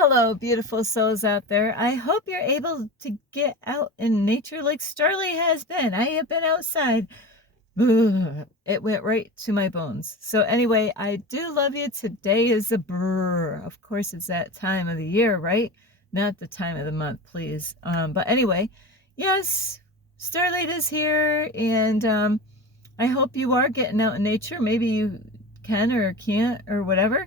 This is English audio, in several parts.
Hello, beautiful souls out there. I hope you're able to get out in nature like Starly has been. I have been outside. Ugh, it went right to my bones. So anyway, I do love you. Today is a brr. Of course, it's that time of the year, right? Not the time of the month, please. But anyway, yes, Starlight is here, and I hope you are getting out in nature. Maybe you can or can't or whatever.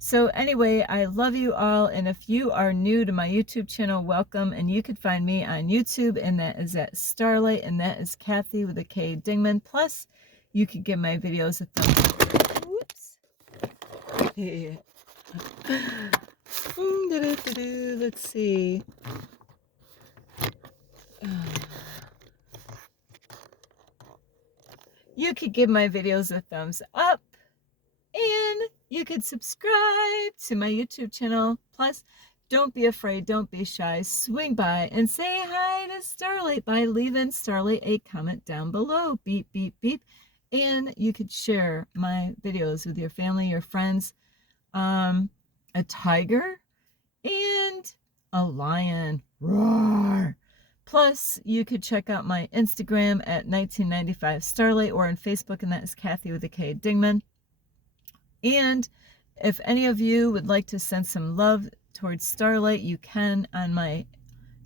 So anyway, I love you all. And if you are new to my YouTube channel, welcome. And you can find me on YouTube, and that is at Starlight, and that is Kathy with a K Dingman. Plus, you could give my videos a thumbs up. Whoops. Let's see. You could give my videos a thumbs up, and you could subscribe to my YouTube channel. Plus, don't be afraid, don't be shy. Swing by and say hi to Starlight by leaving Starlight a comment down below. Beep, beep, beep. And you could share my videos with your family, your friends, a tiger, and a lion. Roar! Plus, you could check out my Instagram at 1995 Starlight, or on Facebook, and that is Kathy with a K Dingman. And if any of you would like to send some love towards Starlight, you can on my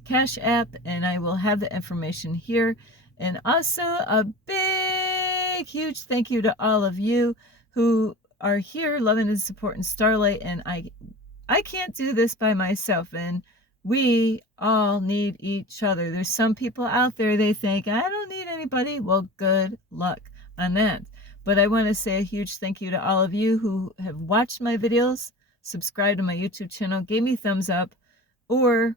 Cash App, and I will have the information here. And also a big, huge thank you to all of you who are here loving and supporting Starlight. And I can't do this by myself, and we all need each other. There's some people out there, they think, I don't need anybody. Well, good luck on that. But I want to say a huge thank you to all of you who have watched my videos, subscribed to my YouTube channel, gave me thumbs up, or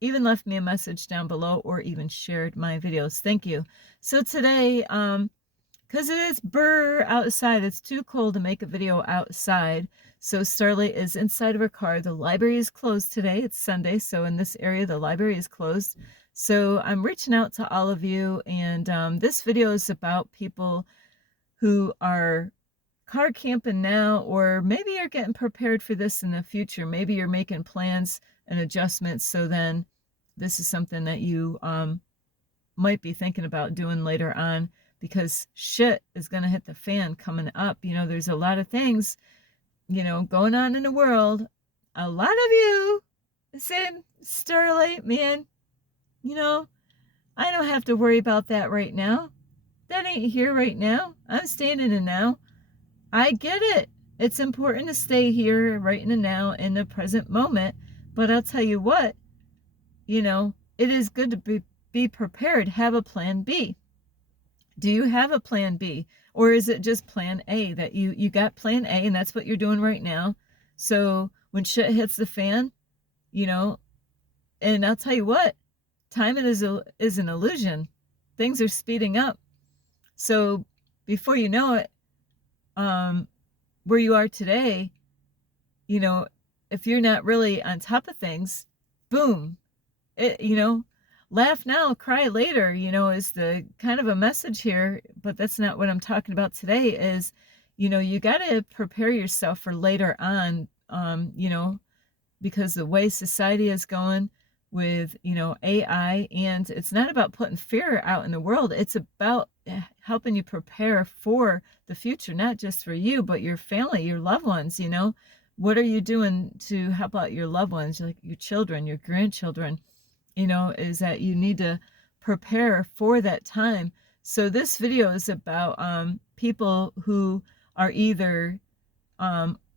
even left me a message down below, or even shared my videos. Thank you. So today, because it is brr outside, it's too cold to make a video outside. So Starlight is inside of her car. The library is closed today. It's Sunday, so in this area, the library is closed. So I'm reaching out to all of you, and this video is about people who are car camping now, or maybe you're getting prepared for this in the future. Maybe you're making plans and adjustments, so then this is something that you might be thinking about doing later on, because shit is going to hit the fan coming up. You know, there's a lot of things, you know, going on in the world. A lot of you said, Starlight, man, you know, I don't have to worry about that right now. That ain't here right now. I'm staying in the now. I get it. It's important to stay here right in the now, in the present moment. But I'll tell you what, you know, it is good to be prepared. Have a plan B. Do you have a plan B? Or is it just plan A, that you got plan A and that's what you're doing right now? So when shit hits the fan, you know, and I'll tell you what, time is an illusion. Things are speeding up. So before you know it, where you are today, you know, if you're not really on top of things, boom, you know, laugh now, cry later, you know, is the kind of a message here. But that's not what I'm talking about today. Is, you know, you got to prepare yourself for later on, you know, because the way society is going with, you know, AI, and it's not about putting fear out in the world. It's about helping you prepare for the future, not just for you, but your family, your loved ones. You know, what are you doing to help out your loved ones, like your children, your grandchildren? You know, is that you need to prepare for that time. So this video is about people who are either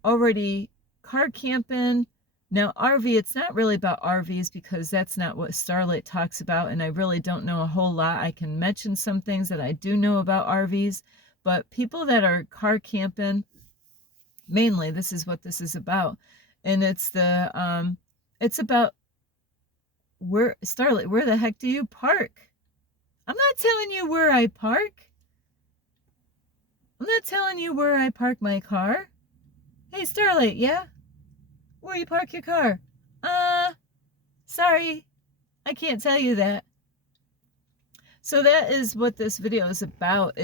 already car camping. Now, RV, it's not really about RVs, because that's not what Starlight talks about, and I really don't know a whole lot. I can mention some things that I do know about RVs, but people that are car camping, mainly, this is what this is about. And it's about Starlight, where the heck do you park? I'm not telling you where I park. I'm not telling you where I park my car. Hey, Starlight, yeah? Where you park your car? Sorry, I can't tell you that. So that is what this video is about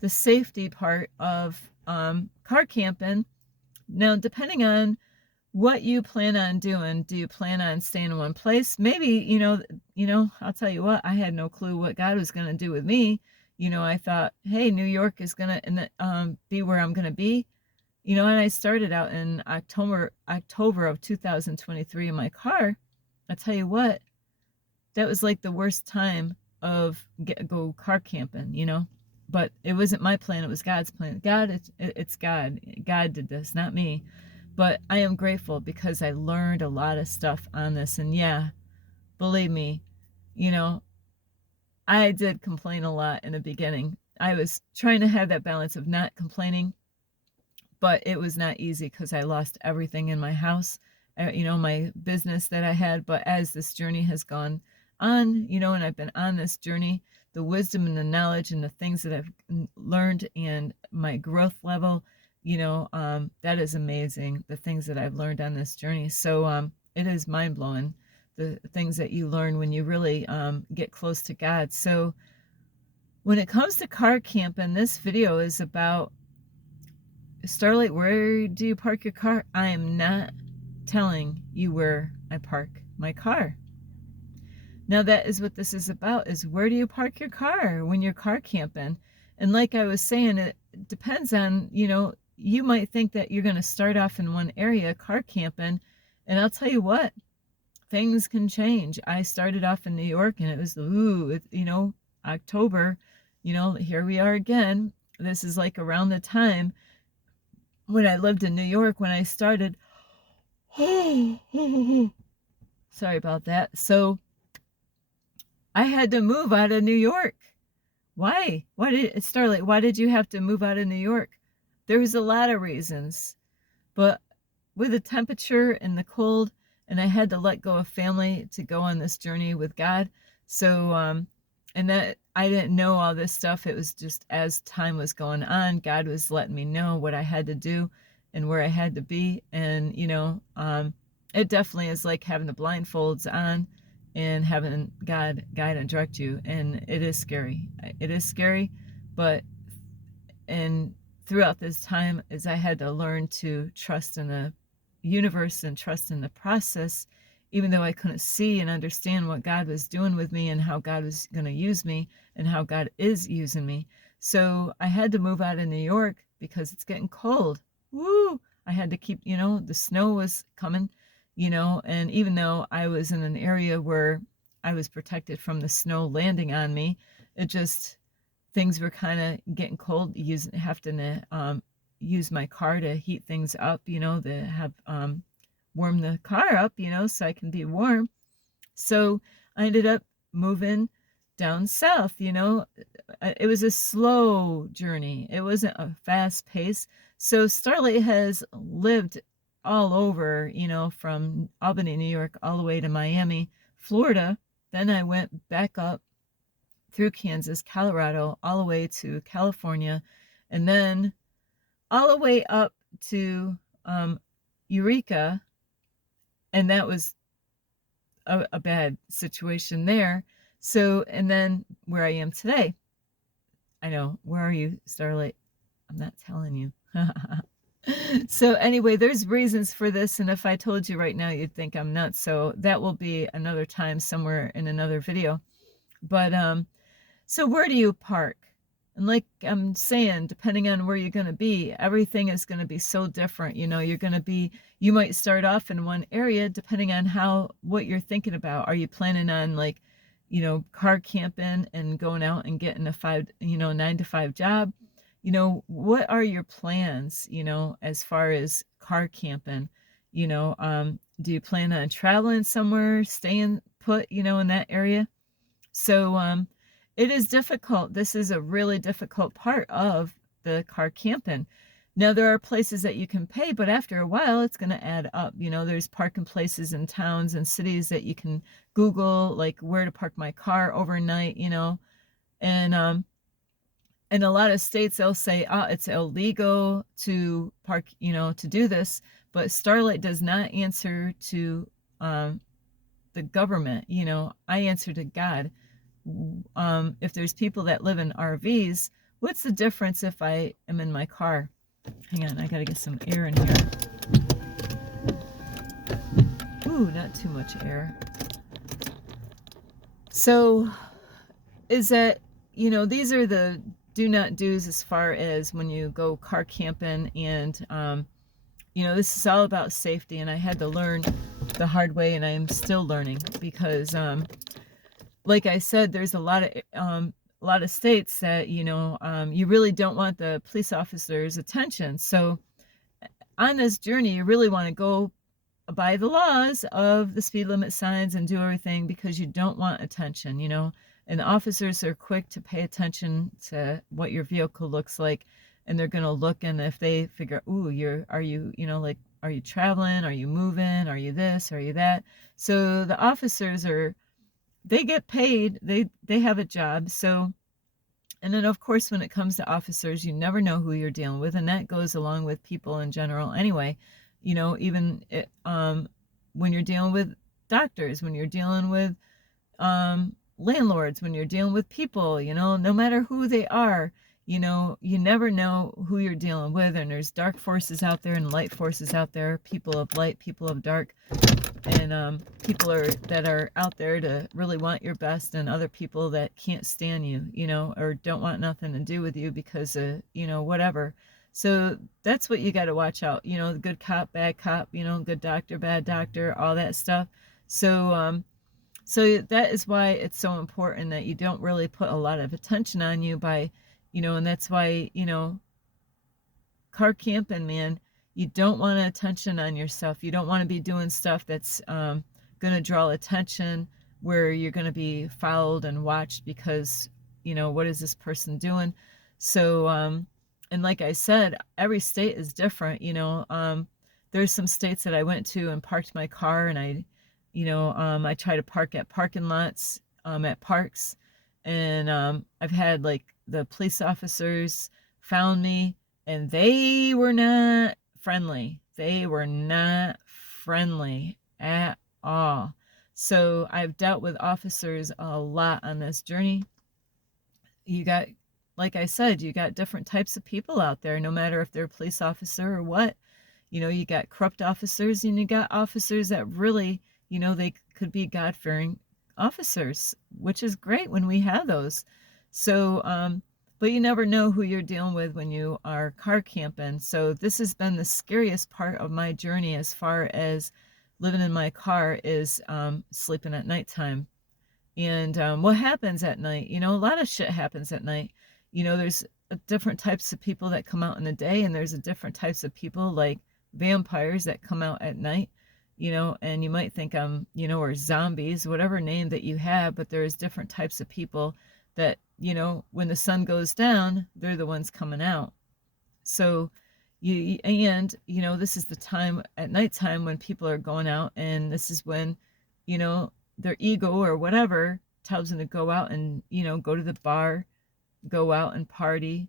the safety part of car camping. Now, depending on what you plan on doing. Do you plan on staying in one place? Maybe, I'll tell you what, I had no clue what God was going to do with me. I thought, hey, New York is going to be where I'm going to be. And I started out in October of 2023 in my car. I tell you what, that was like the worst time of go car camping. But it wasn't my plan, it was God's plan. It's God. God did this, not me. But I am grateful because I learned a lot of stuff on this. And yeah, believe me, I did complain a lot in the beginning. I was trying to have that balance of not complaining, but it was not easy because I lost everything in my house, my business that I had. But as this journey has gone on, and I've been on this journey, the wisdom and the knowledge and the things that I've learned and my growth level, that is amazing. The things that I've learned on this journey. So it is mind blowing, the things that you learn when you really get close to God. So when it comes to car camping, this video is about, Starlight, where do you park your car? I am not telling you where I park my car. Now that is what this is about, is where do you park your car when you're car camping? And like I was saying, it depends on, you might think that you're going to start off in one area car camping, and I'll tell you what, things can change. I started off in New York and it was, October, here we are again. This is like around the time when I lived in New York when I started. Sorry about that. So I had to move out of New York. Why? Starlight, why did you have to move out of New York? There was a lot of reasons, but with the temperature and the cold, and I had to let go of family to go on this journey with God. So, and that I didn't know all this stuff. It was just as time was going on, God was letting me know what I had to do and where I had to be. And, it definitely is like having the blindfolds on and having God guide and direct you. And it is scary. It is scary, but, and throughout this time, as I had to learn to trust in the universe and trust in the process, even though I couldn't see and understand what God was doing with me and how God was going to use me and how God is using me. So I had to move out of New York because it's getting cold. Woo! I had to keep, the snow was coming, and even though I was in an area where I was protected from the snow landing on me, it just, things were kind of getting cold, having to use my car to heat things up, to have warm the car up, so I can be warm. So I ended up moving down south. It was a slow journey. It wasn't a fast pace. So Starlight has lived all over, from Albany, New York, all the way to Miami, Florida. Then I went back up through Kansas, Colorado, all the way to California, and then all the way up to Eureka. And that was a bad situation there. So, and then where I am today. I know, where are you, Starlight? I'm not telling you. So anyway, there's reasons for this, and if I told you right now, you'd think I'm nuts. So that will be another time somewhere in another video. But so where do you park? And like I'm saying, depending on where you're going to be, everything is going to be so different. You might start off in one area depending on what you're thinking about. Are you planning on car camping and going out and getting a 9 to 5 job? What are your plans, as far as car camping? Do you plan on traveling somewhere, staying put, in that area? So, it is difficult. This is a really difficult part of the car camping. Now, there are places that you can pay, but after a while, it's going to add up. There's parking places in towns and cities that you can Google, like where to park my car overnight, and in a lot of states, they'll say, it's illegal to park, to do this. But Starlight does not answer to the government. I answer to God. If there's people that live in RVs, what's the difference if I am in my car? Hang on, I gotta get some air in here. Ooh, not too much air. So is that, you know, these are the do not do's as far as when you go car camping. And you know, this is all about safety, and I had to learn the hard way, and I am still learning, because like I said, there's a lot of states that, you know, you really don't want the police officers' attention. So on this journey, you really want to go by the laws of the speed limit signs and do everything, because you don't want attention, you know. And the officers are quick to pay attention to what your vehicle looks like, and they're going to look, and if they figure, ooh, are you, you know, like, are you traveling? Are you moving? Are you this? Are you that? So the officers they get paid, they have a job. So, and then of course, when it comes to officers, you never know who you're dealing with, and that goes along with people in general anyway. You know, even when you're dealing with doctors, when you're dealing with landlords, when you're dealing with people, you know, no matter who they are, you know, you never know who you're dealing with. And there's dark forces out there and light forces out there, people of light, people of dark, and people that are out there to really want your best, and other people that can't stand you, you know, or don't want nothing to do with you because of, you know, whatever. So that's what you got to watch out, you know, the good cop, bad cop, you know, good doctor, bad doctor, all that stuff. So so that is why it's so important that you don't really put a lot of attention on you by, you know, and that's why, you know, car camping, man, you don't want attention on yourself. You don't want to be doing stuff that's going to draw attention, where you're going to be followed and watched because, you know, what is this person doing? So, and like I said, every state is different, you know. There's some states that I went to and parked my car, and you know, I try to park at parking lots, at parks, and I've had, like, the police officers found me, and they were not friendly. They were not friendly at all. So I've dealt with officers a lot on this journey. You got, like I said, you got different types of people out there, no matter if they're a police officer or what. You know, you got corrupt officers, and you got officers that really, you know, they could be God-fearing officers, which is great when we have those. So, but you never know who you're dealing with when you are car camping. So this has been the scariest part of my journey as far as living in my car, is sleeping at nighttime. And what happens at night, you know, a lot of shit happens at night. You know, there's different types of people that come out in the day, and there's different types of people, like vampires, that come out at night, you know, and you might think you know, or zombies, whatever name that you have, but there's different types of people that, you know, when the sun goes down, they're the ones coming out. So and, you know, this is the time at nighttime when people are going out, and this is when, you know, their ego or whatever tells them to go out and, you know, go to the bar, go out and party,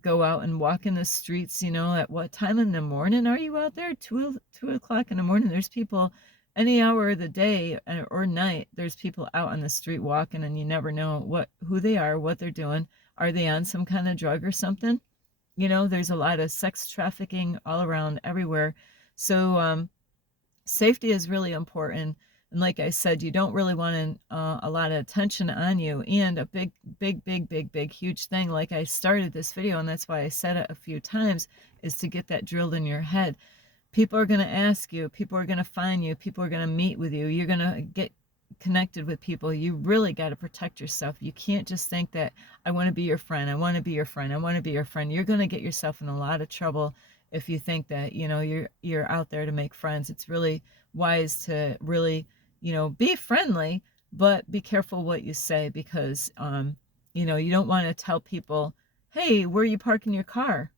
go out and walk in the streets. You know, at what time in the morning are you out there? 2 o'clock in the morning. There's people any hour of the day or night. There's people out on the street walking, and you never know who they are, what they're doing. Are they on some kind of drug or something? You know, there's a lot of sex trafficking all around everywhere. So safety is really important. And like I said, you don't really want a lot of attention on you. And a big, huge thing, like I started this video, and that's why I said it a few times, is to get that drilled in your head. People are going to ask you, people are going to find you, people are going to meet with you, you're going to get connected with people. You really got to protect yourself. You can't just think that, I want to be your friend, I want to be your friend, I want to be your friend. You're going to get yourself in a lot of trouble if you think that, you know, you're out there to make friends. It's really wise to really, you know, be friendly, but be careful what you say, because you know, you don't want to tell people, hey, where are you parking your car?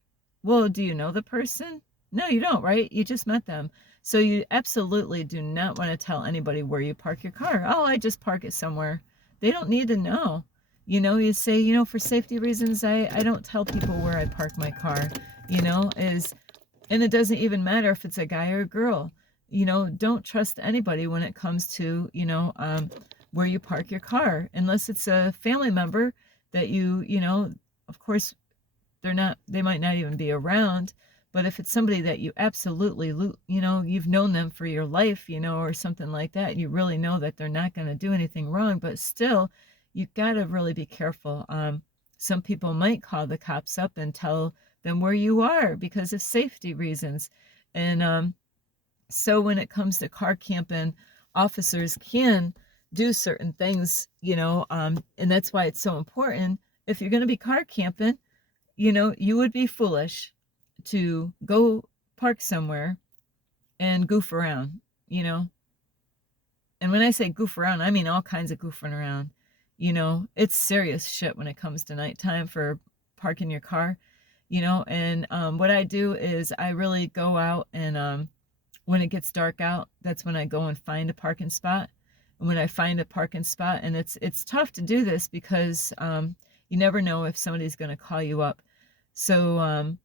Well, do you know the person? No, you don't, right? You just met them. So you absolutely do not want to tell anybody where you park your car. Oh, I just park it somewhere. They don't need to know. You know, you say, you know, for safety reasons, I don't tell people where I park my car, you know, and it doesn't even matter if it's a guy or a girl. You know, don't trust anybody when it comes to, you know, where you park your car, unless it's a family member that you know, of course, they might not even be around, But if it's somebody that you absolutely, you've known them for your life, or something like that, you really know that they're not going to do anything wrong, but still, you've got to really be careful. Some people might call the cops up and tell them where you are because of safety reasons. And so when it comes to car camping, officers can do certain things, and that's why it's so important. If you're going to be car camping, you would be foolish to go park somewhere and goof around, you know. And when I say goof around, I mean all kinds of goofing around. It's serious shit when it comes to nighttime for parking your car, And what I do is I really go out and when it gets dark out, that's when I go and find a parking spot. And when I find a parking spot, and it's tough to do this because you never know if somebody's going to call you up. So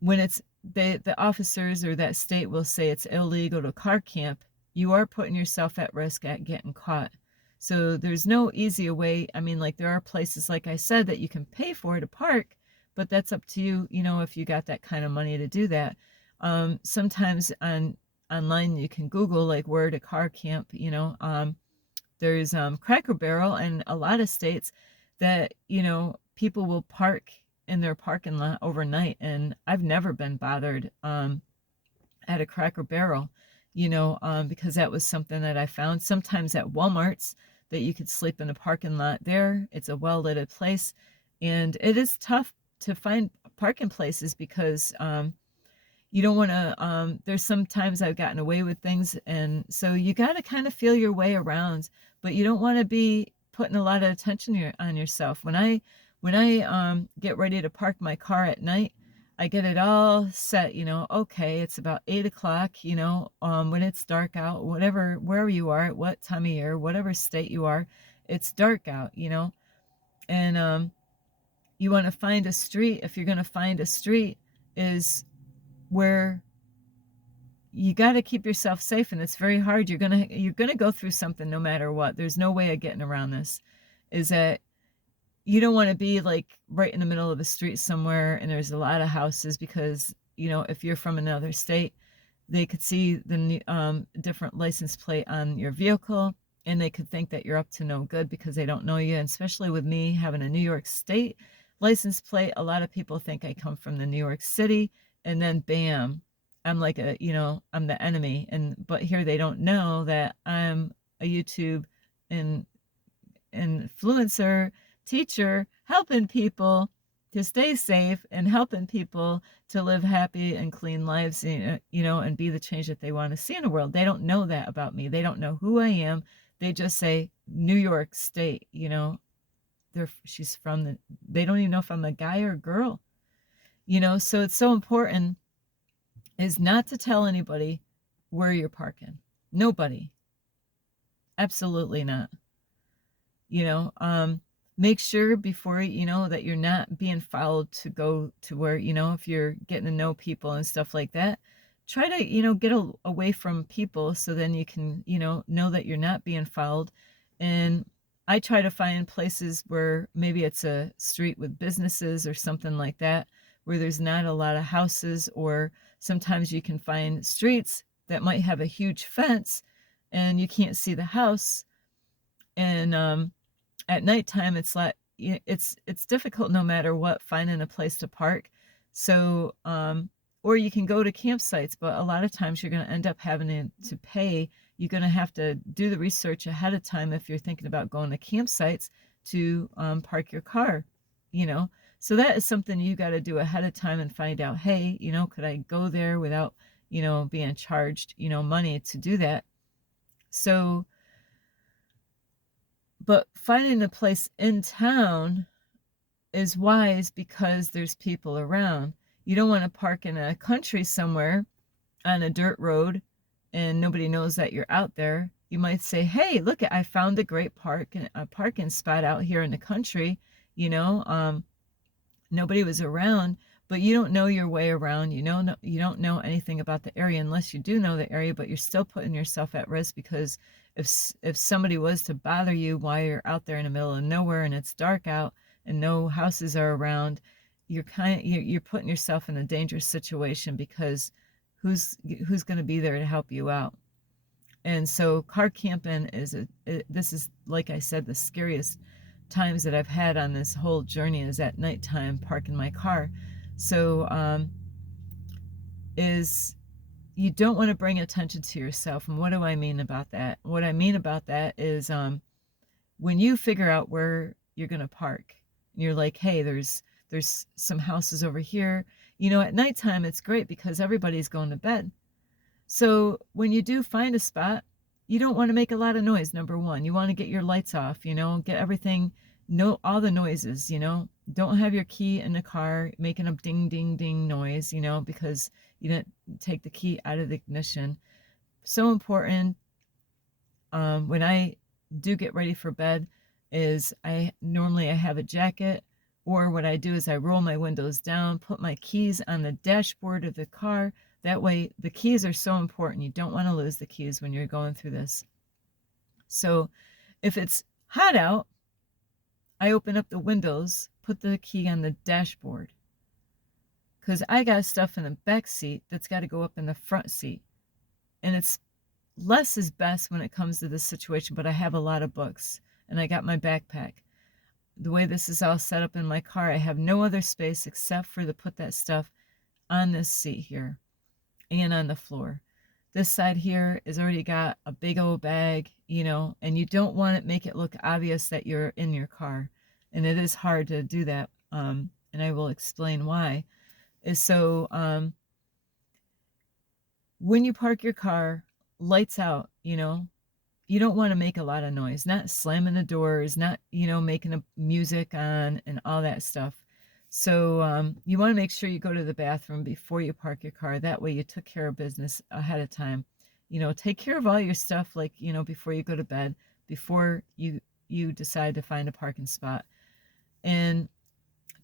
when the officers or that state will say it's illegal to car camp, you are putting yourself at risk at getting caught. So there's no easier way. I mean, like, there are places, like I said, that you can pay for to park, but that's up to you, if you got that kind of money to do that. Sometimes online you can Google like where to car camp, there's Cracker Barrel and a lot of states that, people will park in their parking lot overnight. And I've never been bothered at a Cracker Barrel, because that was something that I found. Sometimes at Walmart's that you could sleep in a parking lot there. It's a well-lit place. And it is tough to find parking places because you don't want to, there's sometimes I've gotten away with things. And so you got to kind of feel your way around, but you don't want to be putting a lot of attention on yourself. When I get ready to park my car at night, I get it all set, okay, it's about 8 o'clock, when it's dark out, wherever you are, at what time of year, whatever state you are, it's dark out, and you want to find a street. If you're going to find a street, is where you got to keep yourself safe, and it's very hard. You're gonna go through something no matter what. There's no way of getting around this. Is that you don't want to be like right in the middle of a street somewhere and there's a lot of houses, because if you're from another state, they could see the different license plate on your vehicle and they could think that you're up to no good because they don't know you. And especially with me having a New York State license plate, a lot of people think I come from the New York City, and then bam, I'm like I'm the enemy. But here they don't know that I'm a YouTube and influencer, teacher, helping people to stay safe and helping people to live happy and clean lives, and be the change that they want to see in the world. They don't know that about me. They don't know who I am. They just say New York State, she's from they don't even know if I'm a guy or a girl, so it's so important is not to tell anybody where you're parking. Nobody. Absolutely not. Make sure before, that you're not being followed to go to where, if you're getting to know people and stuff like that, try to, get away from people so then you can, know that you're not being followed. And I try to find places where maybe it's a street with businesses or something like that, where there's not a lot of houses, or sometimes you can find streets that might have a huge fence and you can't see the house. And at nighttime, it's like it's difficult no matter what, finding a place to park. So or you can go to campsites, but a lot of times you're going to end up having to pay. You're going to have to do the research ahead of time if you're thinking about going to campsites to park your car, So that is something you got to do ahead of time and find out, hey, could I go there without, being charged, money to do that? So, but finding a place in town is wise because there's people around. You don't want to park in a country somewhere on a dirt road and nobody knows that you're out there. You might say, hey, look, I found a great parking spot out here in the country, nobody was around, but you don't know your way around. You don't know anything about the area unless you do know the area, but you're still putting yourself at risk, because if somebody was to bother you while you're out there in the middle of nowhere and it's dark out and no houses are around, you're putting yourself in a dangerous situation, because who's going to be there to help you out? And so car camping this is, like I said, the scariest times that I've had on this whole journey is at nighttime parking my car. So is you don't want to bring attention to yourself. And what do I mean about that? What I mean about that is when you figure out where you're going to park, and you're like, hey, there's some houses over here. At nighttime, it's great because everybody's going to bed. So when you do find a spot, you don't want to make a lot of noise. Number one, you want to get your lights off, get everything, all the noises, don't have your key in the car making a ding, ding, ding noise, because you didn't take the key out of the ignition. So important. When I do get ready for bed is I have a jacket, or what I do is I roll my windows down, put my keys on the dashboard of the car. That way, the keys are so important. You don't want to lose the keys when you're going through this. So if it's hot out, I open up the windows, put the key on the dashboard, because I got stuff in the back seat that's got to go up in the front seat. And it's less is best when it comes to this situation, but I have a lot of books, and I got my backpack. The way this is all set up in my car, I have no other space except for to put that stuff on this seat here and on the floor. This side here is already got a big old bag, and you don't want to make it look obvious that you're in your car. And it is hard to do that. And I will explain why. So when you park your car, lights out, you don't want to make a lot of noise, not slamming the doors, not, making a music on and all that stuff. So you want to make sure you go to the bathroom before you park your car. That way you took care of business ahead of time. Take care of all your stuff, like, before you go to bed, before you decide to find a parking spot. And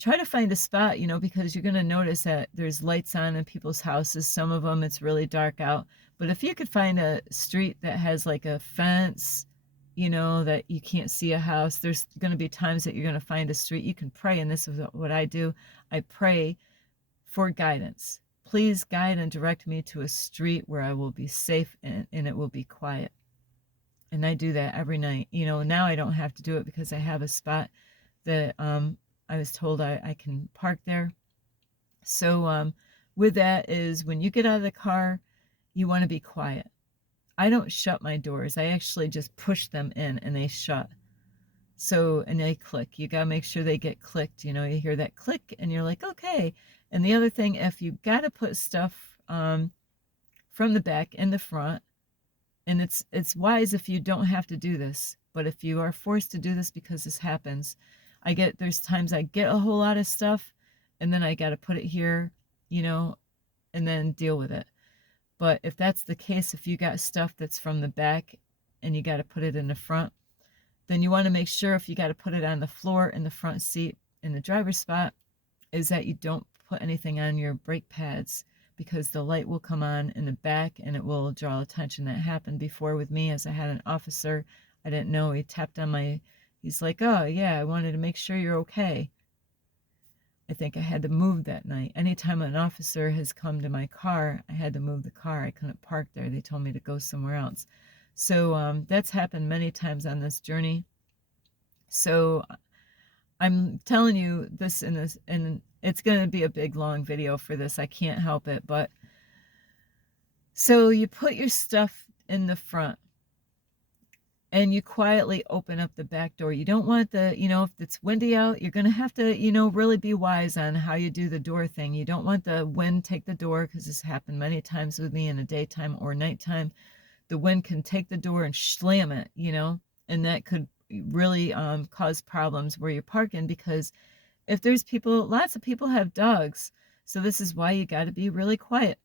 try to find a spot, because you're going to notice that there's lights on in people's houses. Some of them, it's really dark out. But if you could find a street that has like a fence, that you can't see a house, there's going to be times that you're going to find a street. You can pray, and this is what I do. I pray for guidance. Please guide and direct me to a street where I will be safe and it will be quiet. And I do that every night. Now I don't have to do it because I have a spot that I was told I can park there. So with that is, when you get out of the car, you want to be quiet. I don't shut my doors. I actually just push them in and they shut. So, and they click. You got to make sure they get clicked. You hear that click and you're like, okay. And the other thing, if you got to put stuff from the back in the front, and it's wise if you don't have to do this, but if you are forced to do this because this happens, there's times I get a whole lot of stuff and then I got to put it here, and then deal with it. But if that's the case, if you got stuff that's from the back and you got to put it in the front, then you want to make sure, if you got to put it on the floor in the front seat in the driver's spot, is that you don't put anything on your brake pads, because the light will come on in the back and it will draw attention. That happened before with me, as I had an officer. I didn't know. He tapped on he's like, oh yeah, I wanted to make sure you're okay. I think I had to move that night. Anytime an officer has come to my car, I had to move the car. I couldn't park there. They told me to go somewhere else. So that's happened many times on this journey. So I'm telling you this, and it's going to be a big, long video for this. I can't help it. But so you put your stuff in the front, and you quietly open up the back door. You don't want if it's windy out, you're going to have to, really be wise on how you do the door thing. You don't want the wind take the door, because this happened many times with me in the daytime or nighttime. The wind can take the door and slam it, and that could really cause problems where you're parking, because if there's lots of people have dogs. So this is why you got to be really quiet.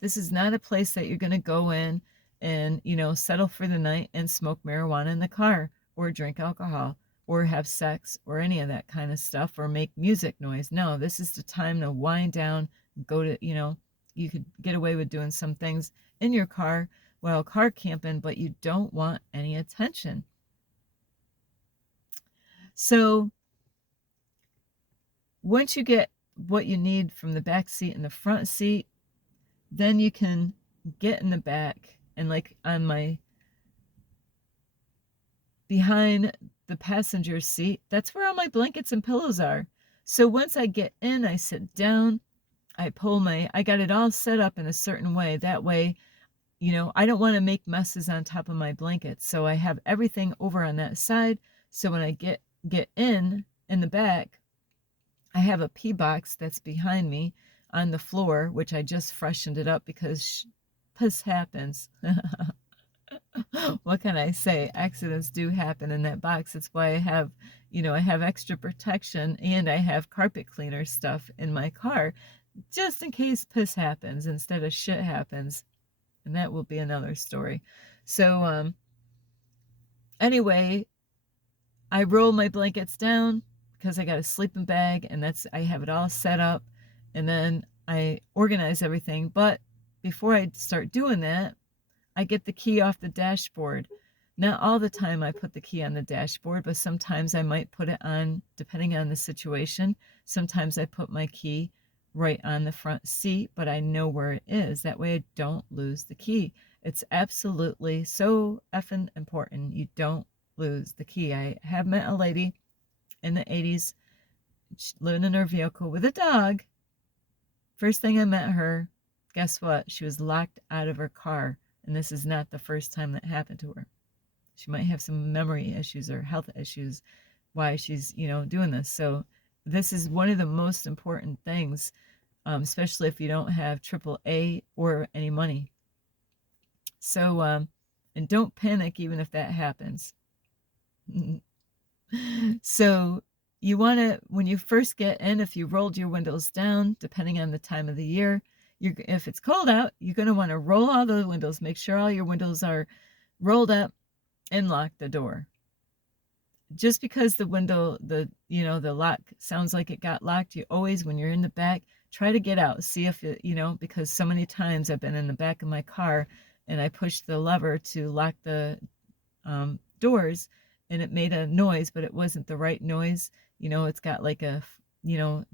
This is not a place that you're going to go in and, settle for the night and smoke marijuana in the car, or drink alcohol, or have sex, or any of that kind of stuff, or make music noise. No, this is the time to wind down, go to, you could get away with doing some things in your car while car camping, but you don't want any attention. So once you get what you need from the back seat and the front seat. Then you can get in the back, and like on my behind the passenger seat, that's where all my blankets and pillows are. So once I get in, I sit down, I got it all set up in a certain way. That way, I don't want to make messes on top of my blankets. So I have everything over on that side. So when I get in the back, I have a pee box that's behind me on the floor, which I just freshened it up because piss happens. What can I say? Accidents do happen in that box. That's why I have extra protection, and I have carpet cleaner stuff in my car just in case piss happens instead of shit happens. And that will be another story. So, anyway, I roll my blankets down because I got a sleeping bag, and I have it all set up, and then I organize everything. But before I start doing that, I get the key off the dashboard. Not all the time I put the key on the dashboard, but sometimes I might put it on, depending on the situation. Sometimes I put my key right on the front seat, but I know where it is. That way I don't lose the key. It's absolutely so effing important. You don't lose the key. I have met a lady in the 80s living in her vehicle with a dog. First thing I met her, guess what? She was locked out of her car. And this is not the first time that happened to her. She might have some memory issues or health issues why she's, doing this. So this is one of the most important things, especially if you don't have AAA or any money. So, and don't panic even if that happens. So you want to, when you first get in, if you rolled your windows down, depending on the time of the year, if it's cold out, you're going to want to roll all the windows, make sure all your windows are rolled up, and lock the door. Just because the window, the lock sounds like it got locked, you always, when you're in the back, try to get out. See if it, because so many times I've been in the back of my car and I pushed the lever to lock the doors, and it made a noise, but it wasn't the right noise. It's got like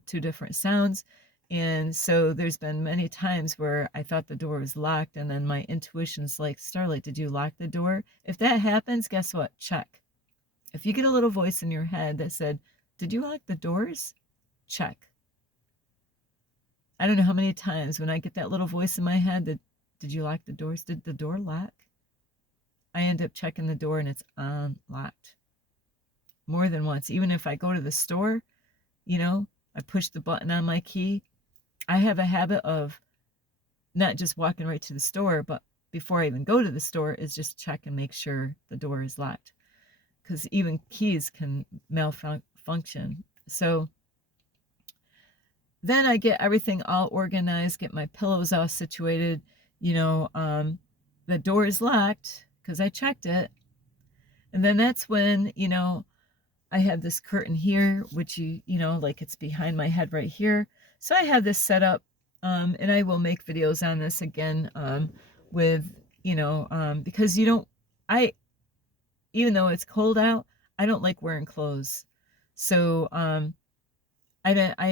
two different sounds. And so there's been many times where I thought the door was locked, and then my intuition's like, Starlight, did you lock the door? If that happens, guess what? Check. If you get a little voice in your head that said, did you lock the doors? Check. I don't know how many times when I get that little voice in my head that, did you lock the doors? Did the door lock? I end up checking the door and it's unlocked. More than once. Even if I go to the store, I push the button on my key. I have a habit of not just walking right to the store, but before I even go to the store is just check and make sure the door is locked. Because even keys can malfunction. So then I get everything all organized, get my pillows all situated. The door is locked because I checked it. And then that's when, I have this curtain here, which like it's behind my head right here. So I have this set up, and I will make videos on this again, with, because even though it's cold out, I don't like wearing clothes. So, I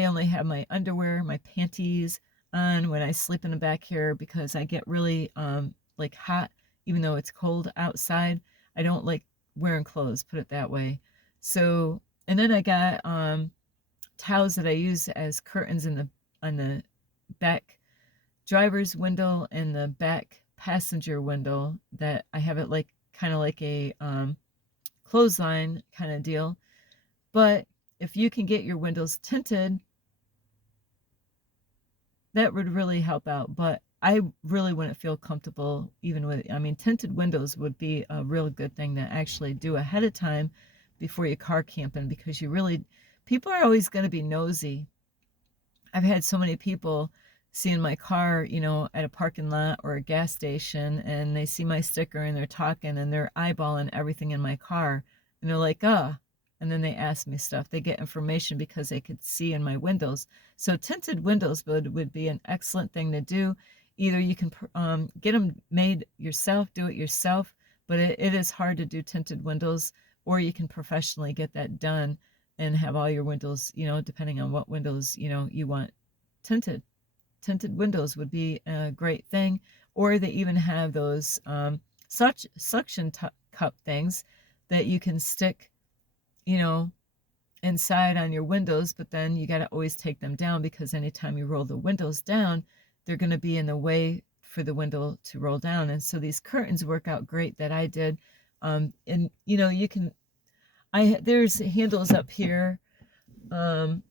only have my underwear, my panties on when I sleep in the back here, because I get really, like hot, even though it's cold outside. I don't like wearing clothes, put it that way. So, and then I got towels that I use as curtains on the back driver's window and the back passenger window, that I have it like kind of like a clothesline kind of deal. But if you can get your windows tinted, that would really help out. But I really wouldn't feel comfortable even with, tinted windows would be a real good thing to actually do ahead of time before you car camping, because people are always going to be nosy. I've had so many people seeing my car, at a parking lot or a gas station, and they see my sticker and they're talking and they're eyeballing everything in my car, and they're like, and then they ask me stuff. They get information because they could see in my windows. So tinted windows would be an excellent thing to do. Either you can get them made yourself, do it yourself, but it is hard to do tinted windows, or you can professionally get that done. and have all your windows, depending on what windows, you want tinted. Tinted windows would be a great thing. Or they even have those such suction cup things that you can stick, you know, inside on your windows, but then you got to always take them down because anytime you roll the windows down, they're going to be in the way for the window to roll down. And so these curtains work out great that I did. And you can, there's handles up here. I'm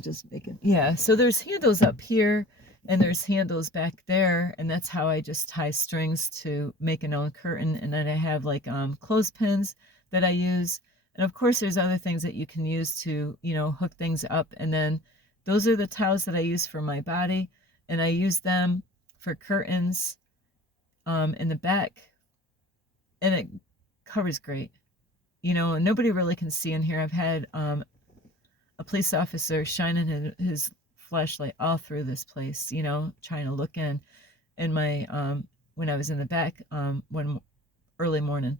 just making, yeah. So there's handles up here and there's handles back there. And that's how I just tie strings to make an own curtain. And then I have like clothespins that I use. And of course, there's other things that you can use to, hook things up. And then those are the towels that I use for my body. And I use them for curtains in the back. And it covers great. And nobody really can see in here. I've had a police officer shining his flashlight all through this place, trying to look in my, when I was in the back one early morning.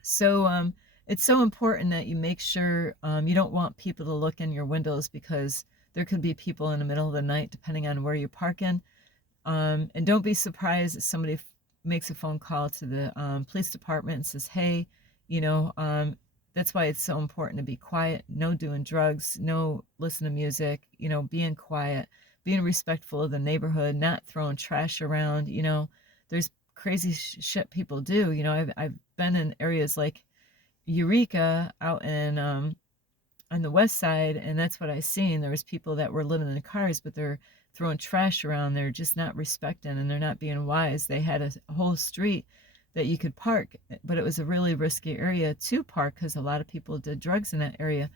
So it's so important that you make sure you don't want people to look in your windows because there could be people in the middle of the night depending on where you're parking. And don't be surprised if somebody makes a phone call to the police department and says, hey, that's why it's so important to be quiet, no doing drugs, no listen to music, being quiet, being respectful of the neighborhood, not throwing trash around. There's crazy shit people do. I've been in areas like Eureka out in on the west side, and that's what I seen. There was people that were living in cars, but they're throwing trash around. They're just not respecting, and they're not being wise. They had a whole street that you could park, but it was a really risky area to park because a lot of people did drugs in that area.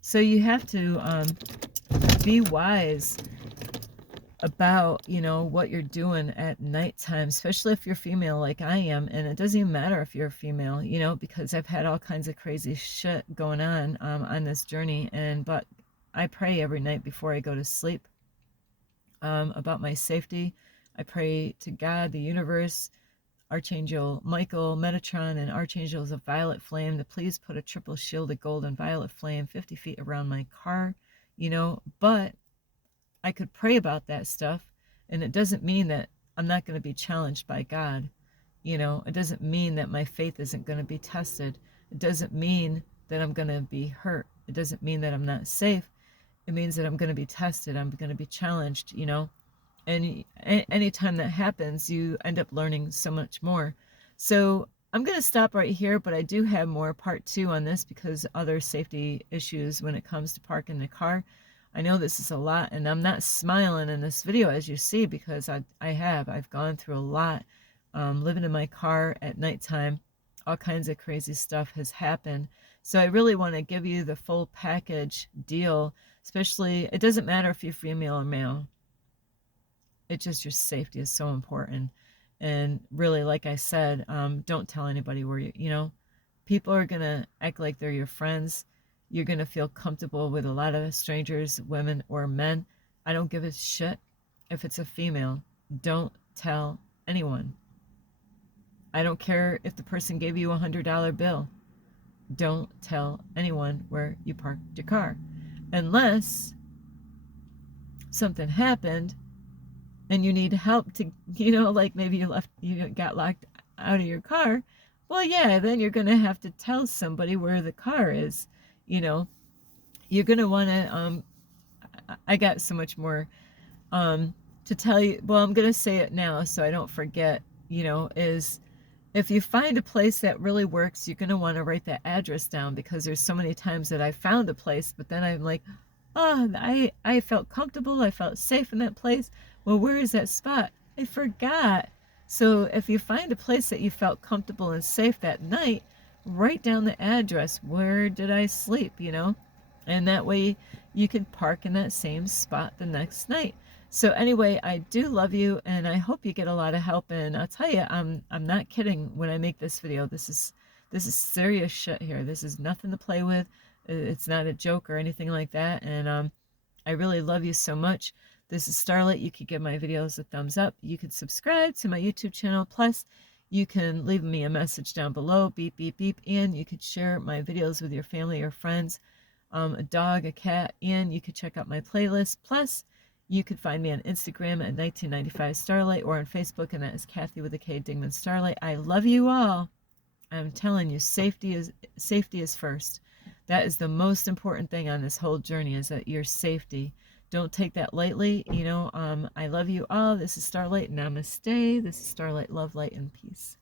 So you have to be wise about what you're doing at nighttime, especially if you're female like I am. And it doesn't even matter if you're a female, because I've had all kinds of crazy shit going on this journey. But I pray every night before I go to sleep about my safety. I pray to God, the universe, Archangel Michael, Metatron, and Archangels of Violet Flame to please put a triple shield of gold and violet flame 50 feet around my car, but I could pray about that stuff, and it doesn't mean that I'm not going to be challenged by God. It doesn't mean that my faith isn't going to be tested. It doesn't mean that I'm going to be hurt. It doesn't mean that I'm not safe. It means that I'm going to be tested. I'm going to be challenged, and anytime that happens, you end up learning so much more. So I'm going to stop right here, but I do have more part 2 on this because other safety issues when it comes to parking the car. I know this is a lot, and I'm not smiling in this video, as you see, because I've gone through a lot. Living in my car at nighttime, all kinds of crazy stuff has happened. So I really want to give you the full package deal, especially, it doesn't matter if you're female or male. It's just your safety is so important. And really, like I said, don't tell anybody where people are going to act like they're your friends. You're going to feel comfortable with a lot of strangers, women or men. I don't give a shit if it's a female. Don't tell anyone. I don't care if the person gave you $100 bill. Don't tell anyone where you parked your car. Unless something happened and you need help to, like maybe you got locked out of your car. Well, yeah, then you're going to have to tell somebody where the car is. You're going to want to, I got so much more to tell you. Well, I'm going to say it now so I don't forget, is if you find a place that really works, you're going to want to write that address down, because there's so many times that I found a place, but then I'm like, oh, I felt comfortable. I felt safe in that place. Well, where is that spot? I forgot. So if you find a place that you felt comfortable and safe that night, write down the address. Where did I sleep, And that way you can park in that same spot the next night. So anyway, I do love you, and I hope you get a lot of help. And I'll tell you, I'm not kidding when I make this video. This is serious shit here. This is nothing to play with. It's not a joke or anything like that. And I really love you so much. This is Starlight. You could give my videos a thumbs up. You could subscribe to my YouTube channel. Plus, You can leave me a message down below, beep, beep, beep, and you could share my videos with your family or friends, a dog, a cat, and you could check out my playlist. Plus, you could find me on Instagram at 1995 Starlight or on Facebook, and that is Kathy with a K, Dingman Starlight. I love you all. I'm telling you, safety is first. That is the most important thing on this whole journey, is that your safety. Don't take that lightly. I love you all. This is Starlight. Namaste. This is Starlight. Love, light, and peace.